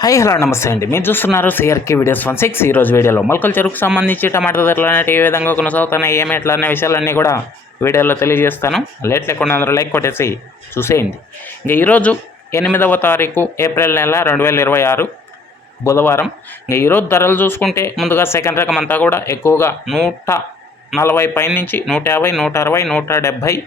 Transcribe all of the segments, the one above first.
Hi hello నమస్తే అండి. మీరు చూస్తున్నారు సిఆర్కే వీడియోస్ 16. ఈరోజు వీడియోలో మొలకల చెరుకు సంబంధించి టమాటా ధరలు అనేవి ఏ విధంగా కొనసాగుతున్నాయి, ఏమి ఎట్లా అనే విషయాలన్నీ కూడా వీడియోలో తెలియజేస్తాను. లేట్ లేకుండా అందరూ లైక్ కొట్టేసి చూసేయండి. ఇంకా ఈరోజు 8వ తారీఖు ఏప్రిల్ నెల 2026 బుధవారం. ఇంకా ఈరోజు ధరలు చూసుకుంటే ముందుగా సెకండ్ రకం అంతా కూడా ఎక్కువగా 140 పైనుంచి 150, 160, 170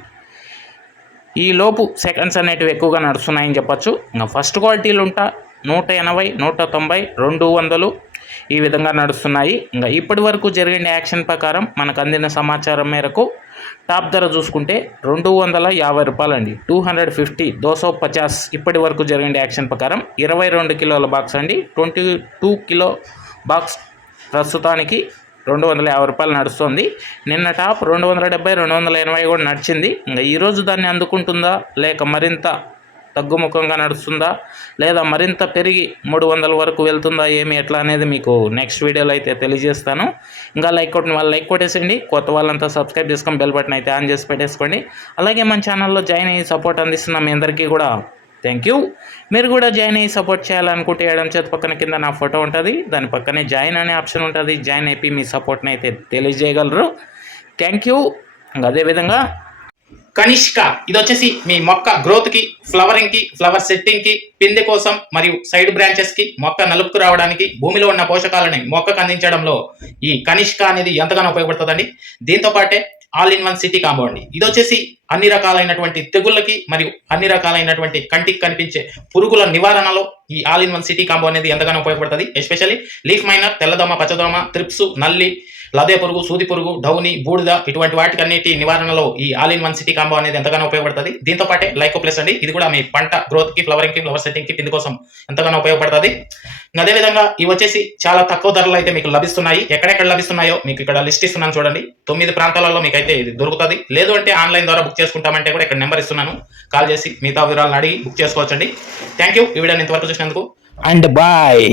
ఈ లోపు సెకండ్స్ అనేటివి ఎక్కువగా నడుస్తున్నాయని చెప్పచ్చు. ఇంకా ఫస్ట్ క్వాలిటీలు ఉంటా 180, 190, 200 ఈ విధంగా నడుస్తున్నాయి. ఇంకా ఇప్పటి వరకు జరిగిన యాక్షన్ ప్రకారం మనకు అందిన సమాచారం మేరకు టాప్ ధర చూసుకుంటే 250 రూపాయలు అండి. 250, 250 ఇప్పటి వరకు జరిగిన యాక్షన్ ప్రకారం 22 కిలోల బాక్స్ అండి. 22 కిలో బాక్స్ ప్రస్తుతానికి 250 రూపాయలు నడుస్తుంది. నిన్న టాప్ 270, 280 కూడా నడిచింది. ఇంకా ఈరోజు దాన్ని అందుకుంటుందా లేక మరింత తగ్గుముఖంగా నడుస్తుందా లేదా మరింత పెరిగి 300 వరకు వెళ్తుందా ఏమి ఎట్లా అనేది మీకు నెక్స్ట్ వీడియోలో అయితే తెలియజేస్తాను. ఇంకా లైక్ కొట్టేసేయండి. కొత్త వాళ్ళంతా సబ్స్క్రైబ్ చేసుకొని బెల్ బటన్ అయితే ఆన్ చేసి పెట్టేసుకోండి. అలాగే మన ఛానల్లో జాయిన్ అయ్యి సపోర్ట్ అందిస్తున్న మీ అందరికీ కూడా థ్యాంక్ యూ. మీరు కూడా జాయిన్ అయ్యి సపోర్ట్ చేయాలనుకుంటే ఎడమ చేతి పక్కన కింద నా ఫోటో ఉంటుంది, దాని పక్కనే జాయిన్ అనే ఆప్షన్ ఉంటుంది. జాయిన్ అయిపోయి మీ సపోర్ట్ని అయితే తెలియజేయగలరు. Thank you. అదేవిధంగా కనిష్క ఇది వచ్చేసి మీ మొక్క గ్రోత్కి, ఫ్లవరింగ్కి, ఫ్లవర్ సెట్టింగ్కి, పిందె కోసం మరియు సైడ్ బ్రాంచెస్కి, మొక్క నలుపుకు రావడానికి, భూమిలో ఉన్న పోషకాలని మొక్కకు అందించడంలో ఈ కనిష్క అనేది ఎంతగానో ఉపయోగపడుతుందండి. దీంతో పాటే all in one city combo అండి. ఇది వచ్చేసి అన్ని రకాలైనటువంటి తెగుళ్ళకి మరియు అన్ని రకాలైనటువంటి కంటికి కనిపించే పురుగుల నివారణలో ఈ all in one city combo అనేది ఎంతగానో ఉపయోగపడుతుంది. ఎస్పెషల్లీ లీఫ్ మైనర్, తెల్లదోమ, పచ్చదోమ, త్రిప్స్, నల్లి, లదే పురుగు, సూది పురుగు, డౌని, బూడిద ఇటువంటి వాటికన్నిటి నివారణలో ఈ all in one city combo అనేది ఎంతగానో ఉపయోగపడుతుంది. దీంతో పాటే లైకో ప్లస్ అండి. ఇది కూడా మీ పంట గ్రోత్ కి, ఫ్లవరింగ్ కి, ఫ్లవర్ సెట్టింగ్ కి, పిండి కోసం ఎంతగానో ఉపయోగపడుతుంది. అదేవిధంగా ఇవి వచ్చేసి చాలా తక్కువ ధరలు అయితే మీకు లభిస్తున్నాయి. ఎక్కడెక్కడ లభిస్తున్నాయో మీకు ఇక్కడ లిస్ట్ ఇస్తున్నాను చూడండి. 9 ప్రాంతాలలో మీకు అయితే ఇది దొరుకుతుంది. లేదు అంటే ఆన్లైన్ ద్వారా బుక్ చేసుకుంటామంటే కూడా ఇక్కడ నెంబర్ ఇస్తున్నాను, కాల్ చేసి మిగతా వివరాలను అడిగి బుక్ చేసుకోవచ్చండి. Thank you. ఈ వీడియోని ఇంతవరకు చూసినందుకు అండ్ బాయ్.